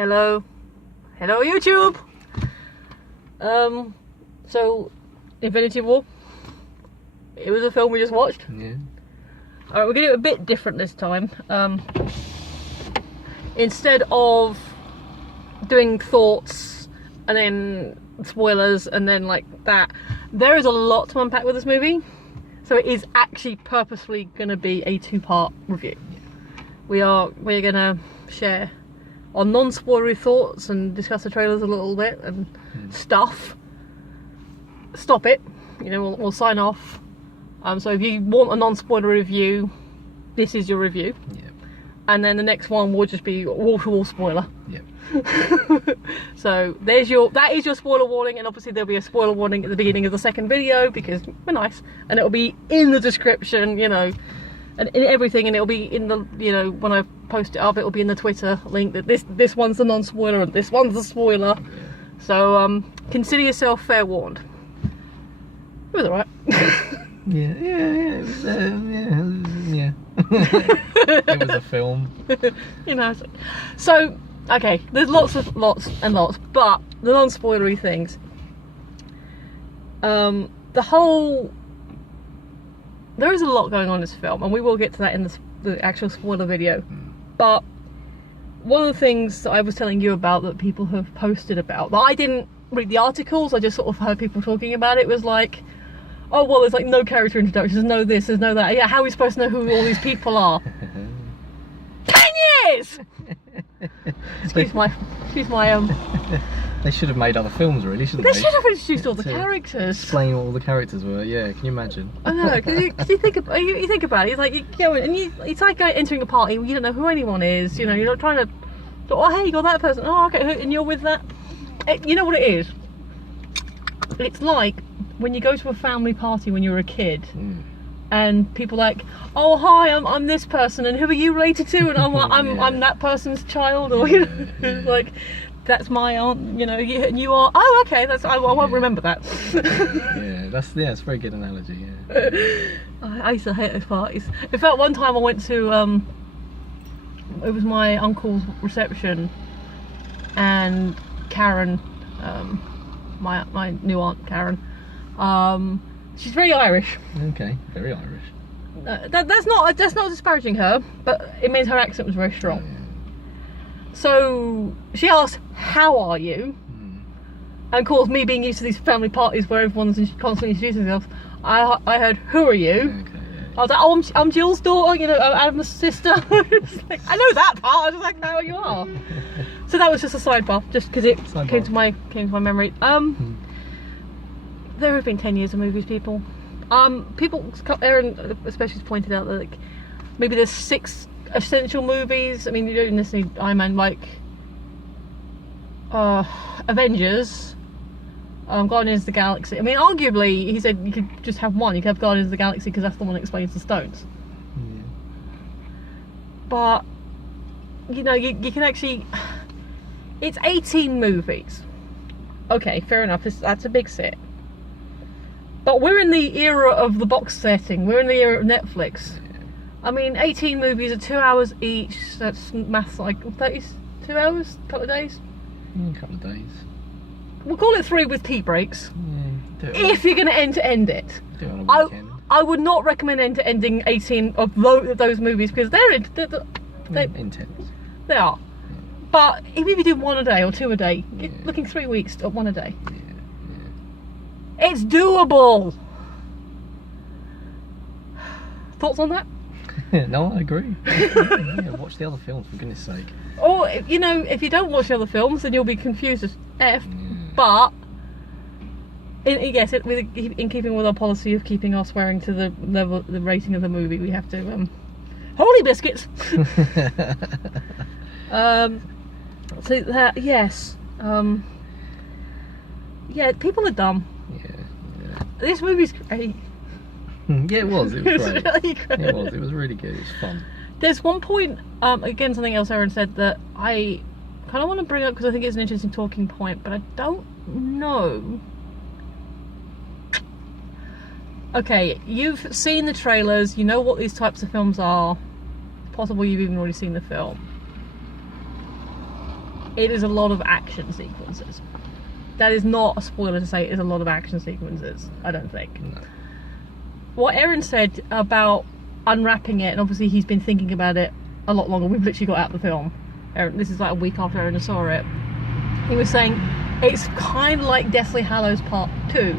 Hello YouTube. So Infinity War. It was a film we just watched. Yeah. Alright, we're gonna do it a bit different this time. Instead of doing thoughts and then spoilers and then like that, there is a lot to unpack with this movie. So it is actually purposefully gonna be a two-part review. Yeah. We're gonna share our non-spoilery thoughts and discuss the trailers a little bit and stuff. Stop it. You know, we'll sign off. So if you want a non-spoiler review, this is your review. Yeah. And then the next one will just be wall-to-wall spoiler. Yeah. So that is your spoiler warning, and obviously there'll be a spoiler warning at the beginning of the second video because we're nice, and it'll be in the description, you know, and in everything, and it'll be in the, you know, when I post it up, it'll be in the Twitter link that this one's the non-spoiler and this one's the spoiler. Yeah. So consider yourself fair warned. It was alright. Yeah. It was a film. You know. So okay, there's lots and lots, but the non-spoilery things. There is a lot going on in this film, and we will get to that in the actual spoiler video. But one of the things that I was telling you about that people have posted about, that I didn't read the articles, I just sort of heard people talking about it, was like, oh well, there's like no character introductions, there's no this, there's no that. Yeah, how are we supposed to know who all these people are? 10 years! Excuse my They should have made other films, really, shouldn't they? They should have introduced all the characters. Explain what all the characters were. Yeah, can you imagine? I know, because you think about it. It's like you go and it's like entering a party where you don't know who anyone is. You know, you're not trying to. Oh, hey, you got that person. Oh, okay, and you're with that. You know what it is? It's like when you go to a family party when you're a kid. And people are like, oh hi, I'm this person, and who are you related to? And I'm like, I'm that person's child, or you know, like that's my aunt, you know, and you are. Oh, okay, I won't remember that. That's a very good analogy. Yeah. I used to hate those parties. In fact, one time I went to it was my uncle's reception, and Karen, my new aunt Karen, she's very Irish. Okay, very Irish. That's not disparaging her, but it means her accent was very strong. Yeah. So she asked, "How are you?" And of course, me being used to these family parties where everyone's constantly introducing themselves, I heard, "Who are you?" Okay, yeah. I was like, "Oh, I'm Jill's daughter. You know, Adam's sister." Like, I know that part. I was like, "How you are." So that was just a sidebar, just because it came to my memory. There have been 10 years of movies, people. Aaron especially pointed out that like maybe there's 6 essential movies. I mean, you don't necessarily need Iron Man, like Avengers, Guardians of the Galaxy. I mean, arguably, he said you could just have one. You could have Guardians of the Galaxy because that's the one that explains the stones. Yeah. But you know, you can actually. It's 18 movies. Okay, fair enough. That's a big set. But we're in the era of the box setting. We're in the era of Netflix. Yeah. I mean, 18 movies are 2 hours each. That's maths like 32 hours, couple of days. A couple of days. We'll call it 3 with tea breaks. Yeah. If you're going to end it. Do it on a weekend. I would not recommend ending 18 of those movies because they're intense. They are. Yeah. But if you do 1 a day or 2 a day, you're looking 3 weeks at 1 a day. Yeah. It's doable. Thoughts on that? No, I agree. Yeah, watch the other films, for goodness sake. Or, you know, if you don't watch the other films, then you'll be confused as F. Yeah. But, in keeping with our policy of keeping our swearing to the level, the rating of the movie, we have to, holy biscuits! So that, yes. Yeah, people are dumb. Yeah. This movie's great. Yeah, it was. It was great. Really great. It was. It was really good. It was fun. There's one point, again, something else Aaron said that I kind of want to bring up because I think it's an interesting talking point, but I don't know. Okay, you've seen the trailers, you know what these types of films are. It's possible you've even already seen the film. it is a lot of action sequences. That is not a spoiler to say it is a lot of action sequences, I don't think. No. What Aaron said about unwrapping it, and obviously he's been thinking about it a lot longer. We've literally got out the film. Aaron, this is like a week after Aaron saw it. He was saying it's kind of like Deathly Hallows Part 2,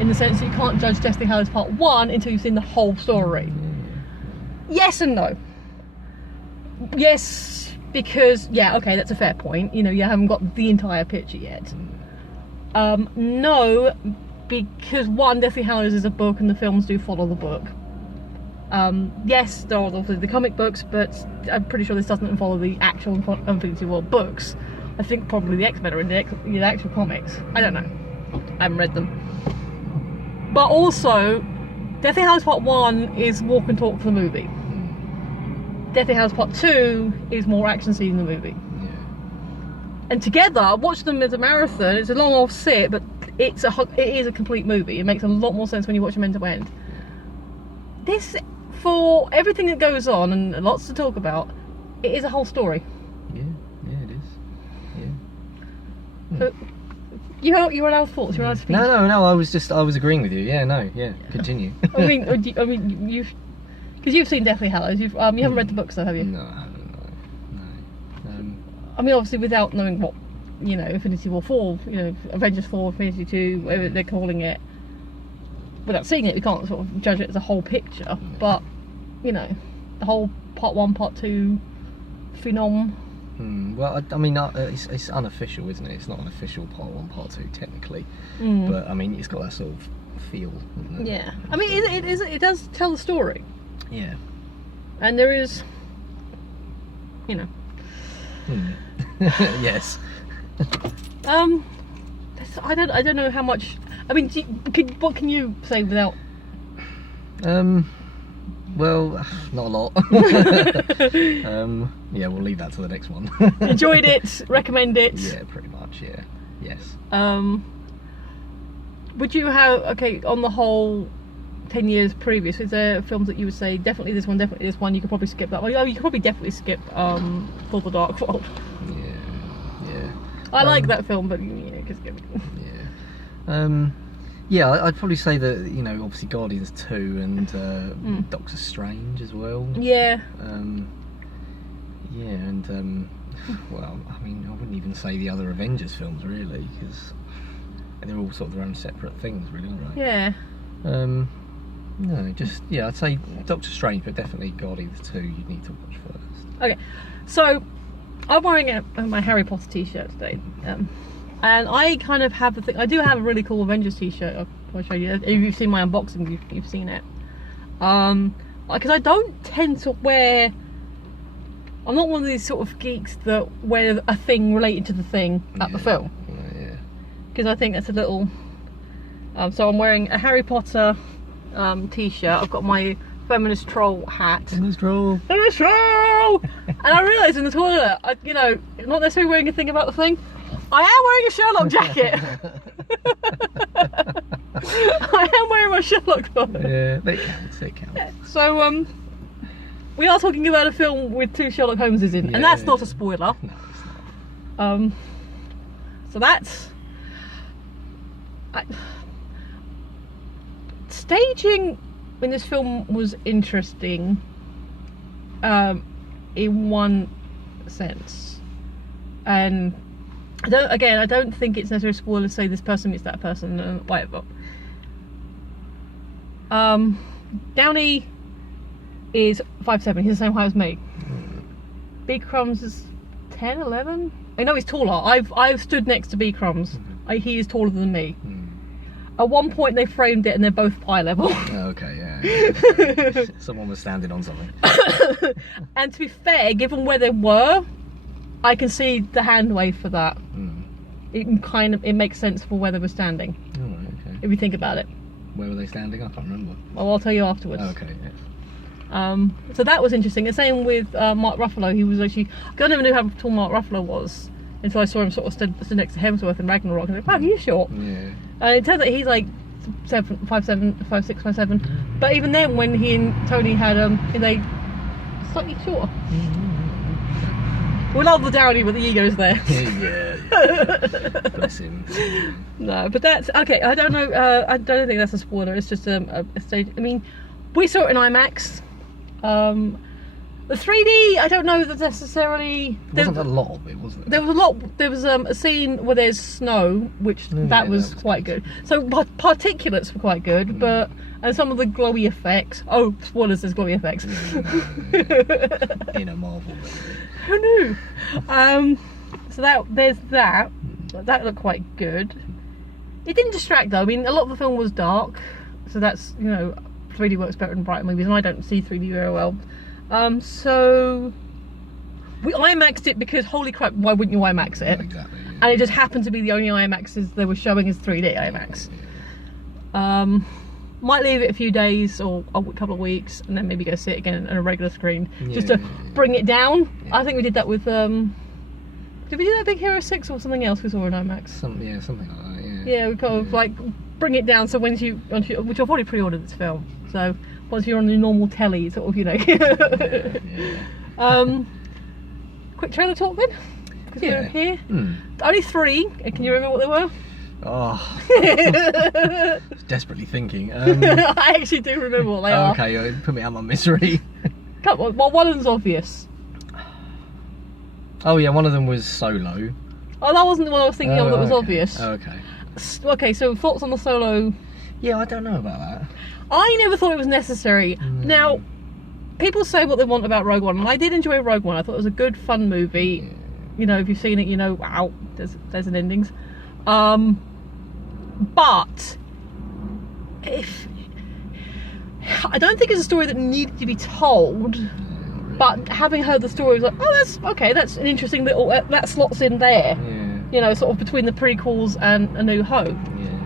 in the sense that you can't judge Deathly Hallows Part 1 until you've seen the whole story. Yes and no. Yes, because, yeah, okay, that's a fair point. You know, you haven't got the entire picture yet. No, because one, Deathly Hallows is a book and the films do follow the book. Yes, there are obviously the comic books, but I'm pretty sure this doesn't follow the actual Infinity War books. I think probably the X-Men are in the actual comics. I don't know. I haven't read them. But also, Deathly Hallows Part 1 is walk and talk for the movie. Deathly Hallows Part 2 is more action scene in the movie. Yeah. And together, watch them as a marathon. It's a long old sit, but it is a complete movie. It makes a lot more sense when you watch them end to end. This, for everything that goes on and lots to talk about, it is a whole story. Yeah, it is. Yeah. So, you were allowed thoughts. You were allowed to speak. No. I was agreeing with you. Yeah. Continue. I mean, because you've seen Deathly Hallows. You haven't read the books though, have you? No, I haven't. No. I mean, obviously, without knowing what, you know, Infinity War 4, you know, Avengers 4, Infinity 2, whatever they're calling it, without seeing it, we can't sort of judge it as a whole picture. Yeah. But, you know, the whole Part 1, Part 2 phenom. Well, I mean, it's unofficial, isn't it? It's not an official Part 1, Part 2, technically. But, I mean, it's got that sort of feel, isn't it? Yeah. I mean, it does tell the story. Yeah. And there is, you know. Yes. I don't know how much. I mean, what can you say without? Well, not a lot. Yeah, we'll leave that to the next one. Enjoyed it. Recommend it. Yeah, pretty much. Yeah. Yes. Would you have on the whole 10 years previous? Is there films that you would say definitely this one, definitely this one? You could probably skip that one. Oh, you could probably definitely skip For the Dark World. Yeah. I like that film, but you know, just skip it. Yeah. Yeah, I'd probably say that, you know, obviously Guardians 2 and Doctor Strange as well. Yeah. Yeah, and well, I mean, I wouldn't even say the other Avengers films really, because they're all sort of their own separate things, really, aren't they? Yeah. No, just I'd say Doctor Strange, but definitely Guardians 2. You need to watch first. Okay, so I'm wearing my Harry Potter t-shirt today. And I kind of have the thing. I do have a really cool Avengers t-shirt. I'll show you. If you've seen my unboxing, you've seen it. Because I don't tend to wear. I'm not one of these sort of geeks that wear a thing related to the thing at the film. Yeah. Because I think that's a little. So I'm wearing a Harry Potter t-shirt. I've got my feminist troll hat. Feminist troll. Feminist troll. And I realised in the toilet, you know, not necessarily wearing a thing about the thing. I am wearing a Sherlock jacket. I am wearing my Sherlock one. Yeah, it counts. Yeah, so we are talking about a film with 2 Sherlock Holmeses in, and that's not a spoiler. No, it's not. So that's staging in this film was interesting. In one sense, and I don't think it's necessarily a spoiler to say this person meets that person and whatever. Downey is 5'7", he's the same height as me. Big Crumbs is 10, 11? I know he's taller. I've stood next to B Crumbs. He is taller than me. At one point they framed it and they're both eye level. Okay, yeah. Someone was standing on something. And to be fair, given where they were, I can see the hand wave for that. It makes sense for where they were standing. Oh, okay. If you think about it. Where were they standing? I can't remember. Well, I'll tell you afterwards. Oh, okay, yeah. So that was interesting. The same with Mark Ruffalo. He was actually, I never knew how tall Mark Ruffalo was until I saw him sort of stood next to Hemsworth in Ragnarok. And I was like, wow, he's short. Yeah. It turns out he's like 5'7", 5'6", 5'7". But even then, when he and Tony had they slightly shorter. We love the Downey, but the ego's there. yeah. Bless him. No, but that's okay. I don't know. I don't think that's a spoiler. It's just a stage. I mean, we saw it in IMAX. The 3D, I don't know that necessarily. There wasn't a lot of it, was there? There was a lot. There was a scene where there's snow, which that was quite good. So particulates were quite good, but and some of the glowy effects. Oh, spoilers! There's glowy effects. In a Marvel movie. Who knew? So there's that. That looked quite good. It didn't distract though. I mean, a lot of the film was dark, so that's 3D works better in bright movies, and I don't see 3D very well. So we IMAXed it because holy crap, why wouldn't you IMAX it? Exactly. Yeah. And it just happened to be the only IMAXs they were showing as 3D IMAX. Might leave it a few days or a couple of weeks, and then maybe go see it again on a regular screen, just to bring it down. Yeah. I think we did that with did we do that Big Hero 6 or something else we saw in IMAX? Something like that. Yeah. Yeah, we kind of like bring it down so once you which I've already pre-ordered this film, so once you're on the normal telly, sort of quick trailer talk then, because we're here. Only 3. Can you remember what they were? Oh, desperately thinking. I actually do remember what they are. Okay, put me out of my misery. Come on, well, one of them's obvious. Oh yeah, one of them was Solo. Oh, that wasn't the one I was thinking of that was obvious. Oh, okay. Okay, so thoughts on the Solo? Yeah, I don't know about that. I never thought it was necessary. Now, people say what they want about Rogue One, and I did enjoy Rogue One. I thought it was a good, fun movie. Yeah. If you've seen it, wow, there's an endings. But if I don't think it's a story that needed to be told, but having heard the story was like, oh, that's an interesting little that slots in there. Yeah. Sort of between the prequels and A New Hope. Yeah.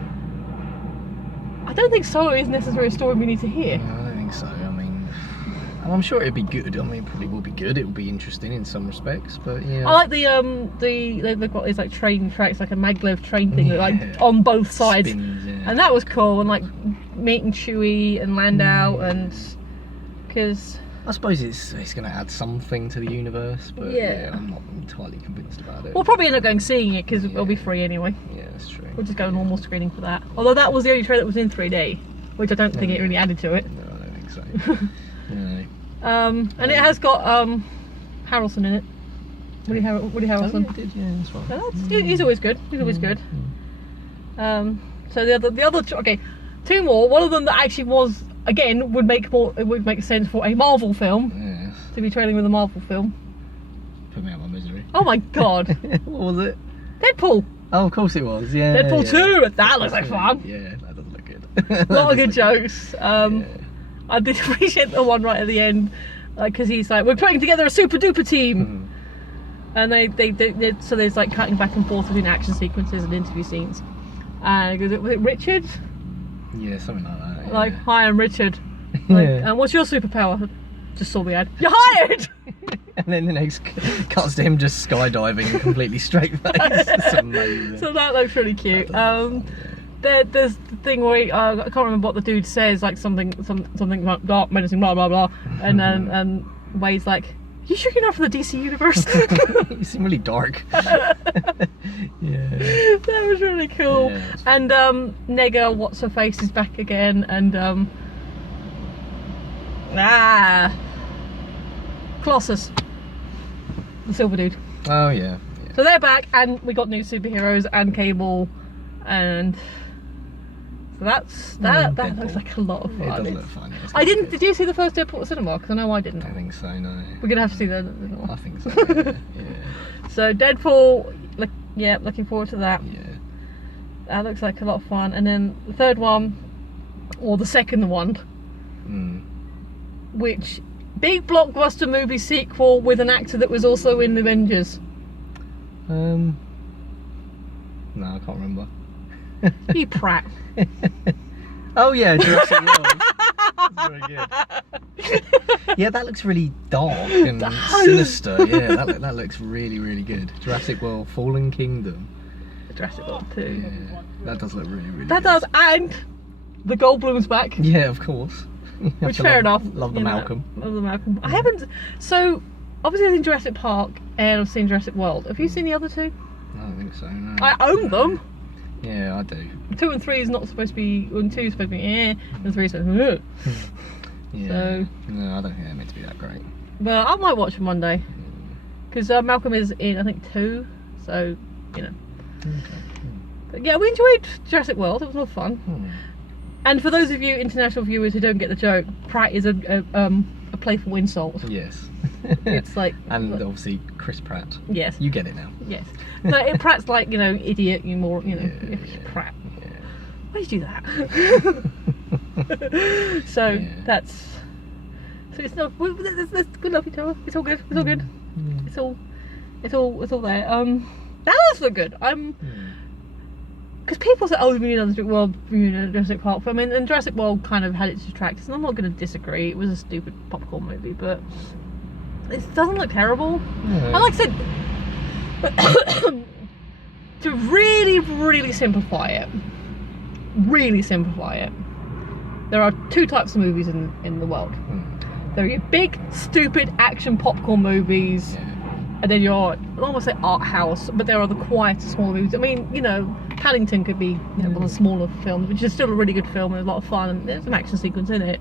I don't think Solo is necessarily a story we need to hear. No, I don't think so. I mean, I'm sure it'd be good. I mean, it probably will be good. It will be interesting in some respects, but yeah. I like they've got these like train tracks, like a maglev train thing, that, like on both sides, Spins, and that was cool. And like meeting Chewie and Landau, and because I suppose it's going to add something to the universe, but yeah, I'm not entirely convinced about it. We'll probably end up going seeing it because it'll be free anyway. Yeah, that's true. We'll just go normal screening for that. Although that was the only trailer that was in 3D, which I don't think it really added to it. No, I don't think so. No. And it has got Harrelson in it. Woody Harrelson. Oh, yeah, it did, yeah, that's right. He's always good. He's always good. So the other okay, 2 more. One of them that actually was would make sense for a Marvel film. Yes. To be trailing with a Marvel film. Put me out of my misery. Oh my god. What was it? Deadpool. Oh, of course it was. Yeah. Deadpool 2. That looks like fun. Yeah, that does look good. A lot of good jokes. I did appreciate the one right at the end, because he's like, we're putting together a super duper team, and they so there's like cutting back and forth between action sequences and interview scenes, and was it Richard? Yeah, something like that. Yeah. Like, hi, I'm Richard. Like, and what's your superpower? Just saw the ad. You're hired. And then the next cuts to him just skydiving completely straight face. It's amazing. So that looks really cute. There's the thing where I can't remember what the dude says, like something about dark medicine, blah blah blah, and then Wade's like, "You sure you're not from the DC universe?" You seem really dark. Yeah. That was really cool. Yeah, and Nega, what's her face, is back again, and Colossus, the silver dude. Oh yeah. So they're back, and we got new superheroes and Cable, and so that looks like a lot of fun. It does look fun. Did you see the first Deadpool at cinema? Because I know I didn't. I think so. No. We're gonna have to see that. I think so. Yeah. So Deadpool, looking forward to that. Yeah. That looks like a lot of fun. And then the third one, or the second one, which big blockbuster movie sequel with an actor that was also in the Avengers. No, I can't remember. You prat. Oh yeah, Jurassic World. That's very good. Yeah, that looks really dark and sinister. Yeah, that looks really, really good. Jurassic World: Fallen Kingdom. Jurassic World 2. Yeah, that does look really, really that good. Does, and the Goldblum's back. Yeah, of course. Which fair enough. Love the Malcolm. Love the Malcolm. I haven't. So obviously I've seen Jurassic Park and I've seen Jurassic World. Have you seen the other two? I don't think so, no. I own them. Yeah, I do. 2 and 3 is not supposed to be, and 2 is supposed to be and 3 is supposed to be Yeah. So, no, I don't think they're meant to be that great. but I might watch them one day. Because Malcolm is in, I think, 2, so, you know. Okay. But yeah, we enjoyed Jurassic World, it was a lot of fun. Hmm. And for those of you international viewers who don't get the joke, Pratt is a playful insult. Yes. It's like... And obviously Chris Pratt. Yes. You get it now. Yes. No, Pratt's like, you know, idiot, you more, you know, Pratt. Yeah. Why did you do that? So, Yeah. that's... So it's not... That's good love each other. It's all good. It's all good. It's all there. That was so good. Because people say, oh, we need Jurassic World, Jurassic Park. I mean, and Jurassic World kind of had its detractors, and I'm not going to disagree. It was a stupid popcorn movie, but it doesn't look terrible. And like I said, to really simplify it, there are 2 types of movies in the world. There are your big, stupid action popcorn movies. Yeah. And then you're, I don't want to say art house, but there are the quieter, smaller movies. I mean, you know, Paddington could be one of the smaller films, which is still a really good film and a lot of fun, and there's an action sequence in it.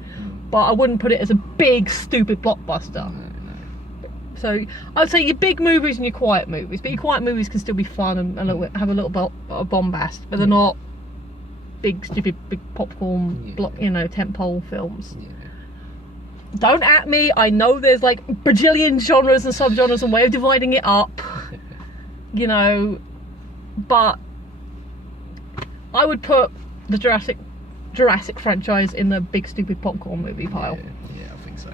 But I wouldn't put it as a big, stupid blockbuster. No. So I'd say your big movies and your quiet movies, but your quiet movies can still be fun and have a little bit of bombast, but they're not big, stupid, big popcorn, you know, tentpole films. Yeah. Don't at me, I know there's like bajillion genres and subgenres and way of dividing it up, you know, but I would put the Jurassic franchise in the big stupid popcorn movie pile. Yeah, I think so.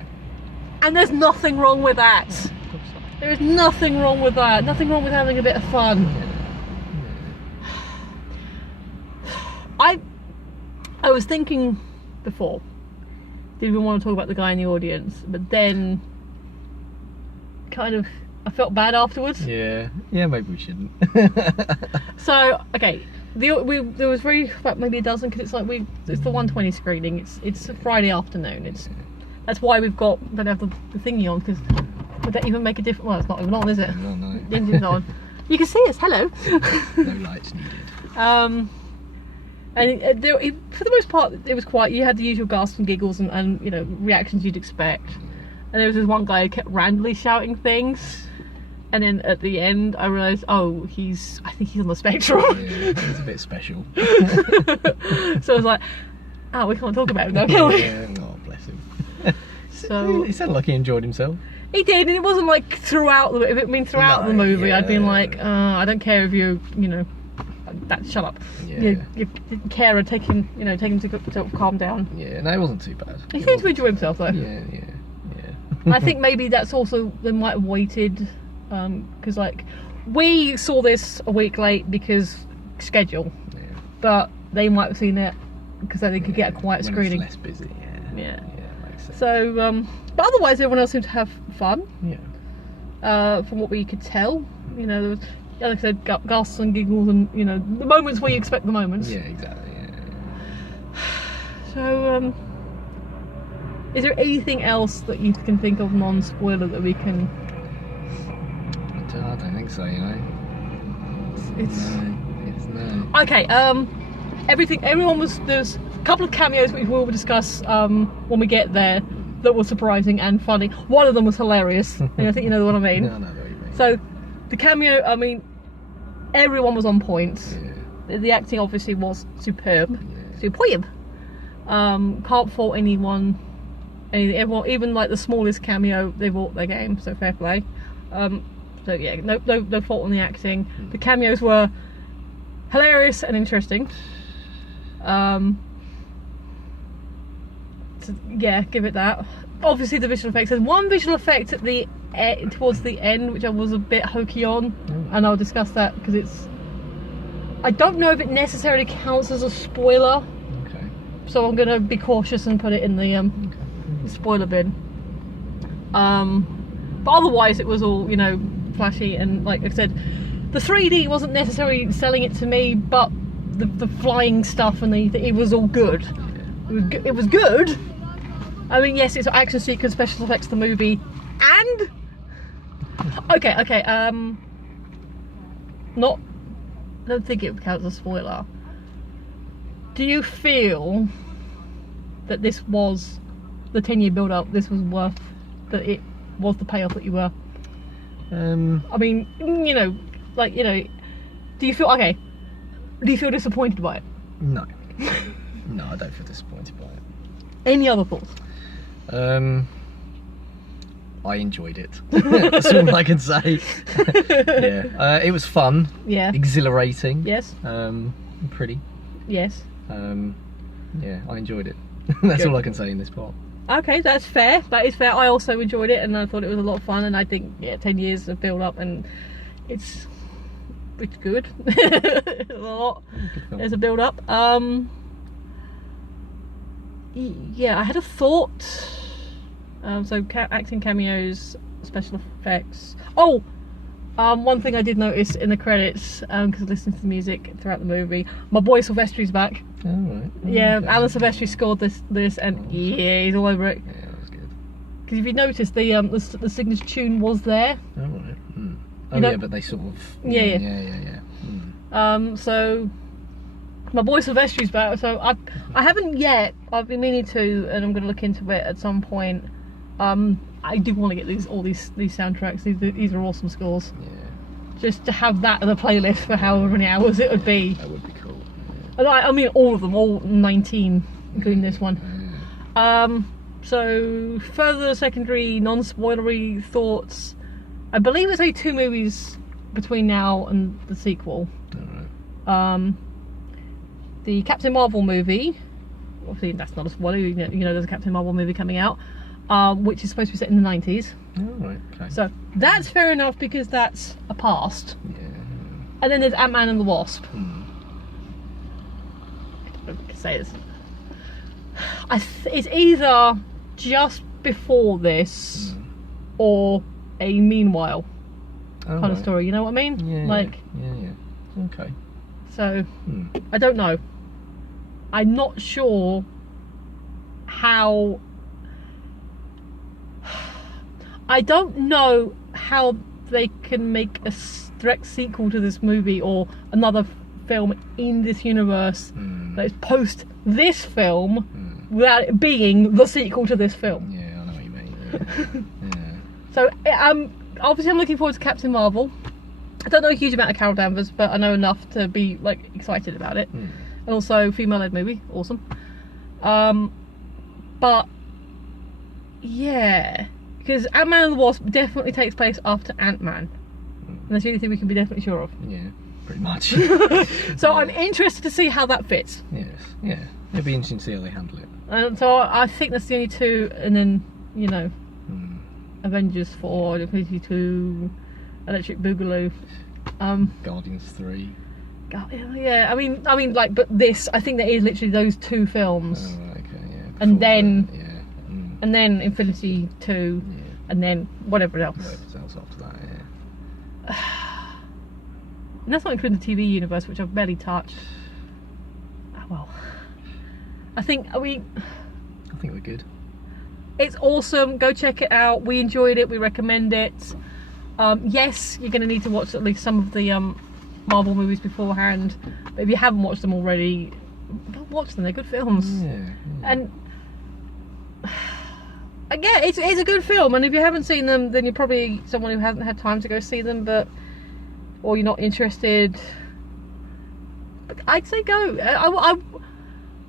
And there's nothing wrong with that. There is nothing wrong with that. Nothing wrong with having a bit of fun. I was thinking before, didn't even want to talk about the guy in the audience, but then kind of I felt bad afterwards. Yeah, maybe we shouldn't. So okay, there was about maybe a dozen, because it's like it's the 1:20 screening. It's a Friday afternoon. That's why don't have the thingy on, because would that even make a difference? Well, it's not even on, is it? No. The engine's on. You can see us. Hello. No lights needed. And for the most part, it was quiet. You had the usual gasps and giggles and you know, reactions you'd expect. And there was this one guy who kept randomly shouting things. And then at the end, I realised, oh, I think he's on the spectrum. Yeah, he's a bit special. So I was like, oh, we can't talk about him now, can we? Yeah, oh, bless him. So he sounded like he enjoyed himself. he did, and it wasn't like throughout the movie, yeah, I'd been like, I don't care if you know, shut up. Yeah. You didn't care, and take him to calm down. Yeah, no, it wasn't too bad. He seemed to enjoy himself though. Yeah. I think maybe that's also, they might have waited, because like we saw this a week late because schedule, but they might have seen it because they could get a quiet when screening. It's less busy. Yeah, makes sense. So, but otherwise, everyone else seemed to have fun. Yeah. From what we could tell, you know, there was, like I said, gasps and giggles, and you know, the moments where you expect the moments. Yeah, exactly. Yeah. So, is there anything else that you can think of non-spoiler that we can? I don't think so. You know. It's no. Okay. There's a couple of cameos which we will discuss when we get there that were surprising and funny. One of them was hilarious, and I think you know what I mean. No, I know what you mean. So, the cameo, I mean, everyone was on point. Yeah. The acting obviously was superb. Yeah. Superb. Can't fault anyone. Everyone, even like the smallest cameo, they brought their game, so fair play. So yeah, no fault on the acting. The cameos were hilarious and interesting. So yeah, give it that. Obviously the visual effects. There's one visual effect at the towards the end which I was a bit hokey on, and I'll discuss that because I don't know if it necessarily counts as a spoiler. Okay. So I'm gonna be cautious and put it in the spoiler bin. But otherwise it was all, you know, flashy, and like I said, the 3D wasn't necessarily selling it to me, but the flying stuff and it was all good. It was good. I mean, yes, it's action sequence, special effects, the movie, and Okay. Not. I don't think it counts as a spoiler. Do you feel that this was the 10-year build-up? This was worth that it was the payoff that you were. I mean, you know, like, you know, do you feel okay? Do you feel disappointed by it? No. No, I don't feel disappointed by it. Any other thoughts? I enjoyed it. That's all I can say. Yeah, it was fun. Yeah. Exhilarating. Yes. Pretty. Yes. Yeah, I enjoyed it. That's all I can say in this part. Okay, that's fair. That is fair. I also enjoyed it, and I thought it was a lot of fun. And I think, yeah, 10 years of build up, and it's good. It's a lot. There's a build up. Yeah, I had a thought. So acting, cameos, special effects. Oh, one thing I did notice in the credits, because listening to the music throughout the movie, my boy Silvestri's back. Oh, right. Yeah, Okay. Alan Silvestri scored this, and yeah, he's all over it. Yeah, that was good. Because if you noticed, the signature tune was there. Oh, right. Oh, You know- yeah, but they sort of. Yeah. Yeah. So my boy Silvestri's back. So I haven't yet. I've been meaning to, and I'm going to look into it at some point. I do want to get all these soundtracks. These are awesome scores. Yeah, Just to have that as a playlist for however many hours it would be. that would be cool. I mean, all of them, all 19, including this one. So further secondary, non-spoilery thoughts. I believe there's only 2 movies between now and the sequel. Alright. The Captain Marvel movie. Obviously, that's not a spoiler. You know, there's a Captain Marvel movie coming out, which is supposed to be set in the 90s. Alright, okay. So that's fair enough because that's a past. Yeah. And then there's AntMan and the Wasp. Mm. I can say this. It's either just before this or a meanwhile kind of story. You know what I mean? Yeah. Like, Yeah. Okay. so I don't know. I'm not sure how. I don't know how they can make a direct sequel to this movie or another film in this universe that is post this film without it being the sequel to this film. Yeah, I know what you mean. Yeah. So obviously I'm looking forward to Captain Marvel. I don't know a huge amount of Carol Danvers, but I know enough to be like excited about it. And also female-led movie, awesome. But yeah, because Ant-Man and the Wasp definitely takes place after Ant-Man, and that's the only thing we can be definitely sure of. Yeah, pretty much. So I'm interested to see how that fits. Yes, yeah. It'd be interesting to see how they handle it. And so I think that's the only 2, and then, you know, Avengers 4, Infinity 2, Electric Boogaloo. Guardians 3. Yeah, I mean, like, but this, I think there is literally those 2 films, Oh, right, okay, yeah. And Before then- that, yeah. and then Infinity 2, Yeah. and then whatever else. Whatever else after that, yeah. And that's not including the TV universe, which I've barely touched. Oh, well, I think I think we're good. it's awesome. Go check it out. We enjoyed it. We recommend it. Yes, you're going to need to watch at least some of the Marvel movies beforehand. But if you haven't watched them already, go watch them. They're good films. Yeah. And yeah, it's a good film. And if you haven't seen them, then you're probably someone who hasn't had time to go see them, or you're not interested. But I'd say go.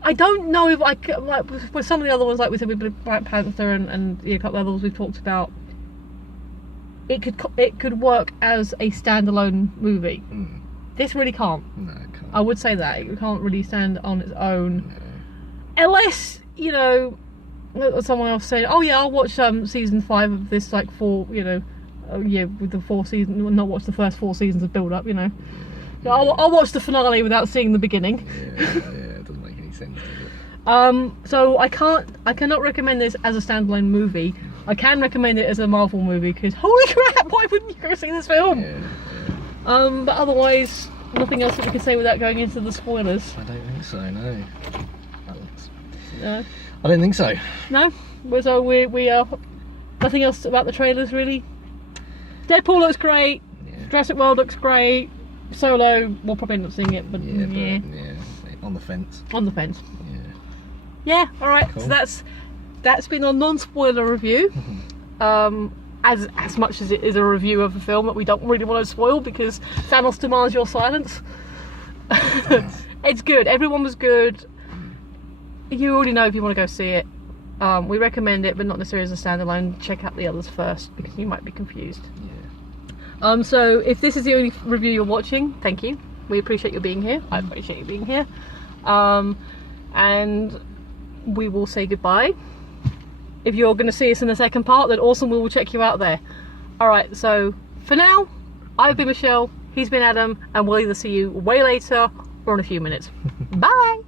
I don't know if I could, like with some of the other ones, like we said with Black Panther and a couple of others we've talked about. It could work as a standalone movie. This really can't. No, it can't. I would say that it can't really stand on its own, No. unless someone else said, "Oh yeah, I'll watch season 5 of this like 4, with the 4 seasons, not watch the first 4 seasons of build up, I'll watch the finale without seeing the beginning." Yeah, it doesn't make any sense, does it? So I cannot recommend this as a standalone movie. I can recommend it as a Marvel movie because holy crap, why wouldn't you go see this film? Yeah. But otherwise, nothing else that we can say without going into the spoilers. I don't think so, no. No. I don't think so. No? So we are nothing else about the trailers really? Deadpool looks great. Yeah. Jurassic World looks great. Solo, we'll probably end up seeing it, but Yeah, yeah. but, yeah, on the fence. On the fence. Yeah. Yeah, alright, Cool. so that's been our non-spoiler review. As much as it is a review of a film that we don't really want to spoil because Thanos demands your silence. It's good, everyone was good. You already know if you want to go see it. We recommend it, but not necessarily as a standalone. Check out the others first because you might be confused. Yeah. So if this is the only review you're watching, thank you. We appreciate you being here. I appreciate you being here. And we will say goodbye. If you're going to see us in the second part, then awesome, we will check you out there. Alright, so for now, I've been Michelle, he's been Adam, and we'll either see you way later or in a few minutes. Bye!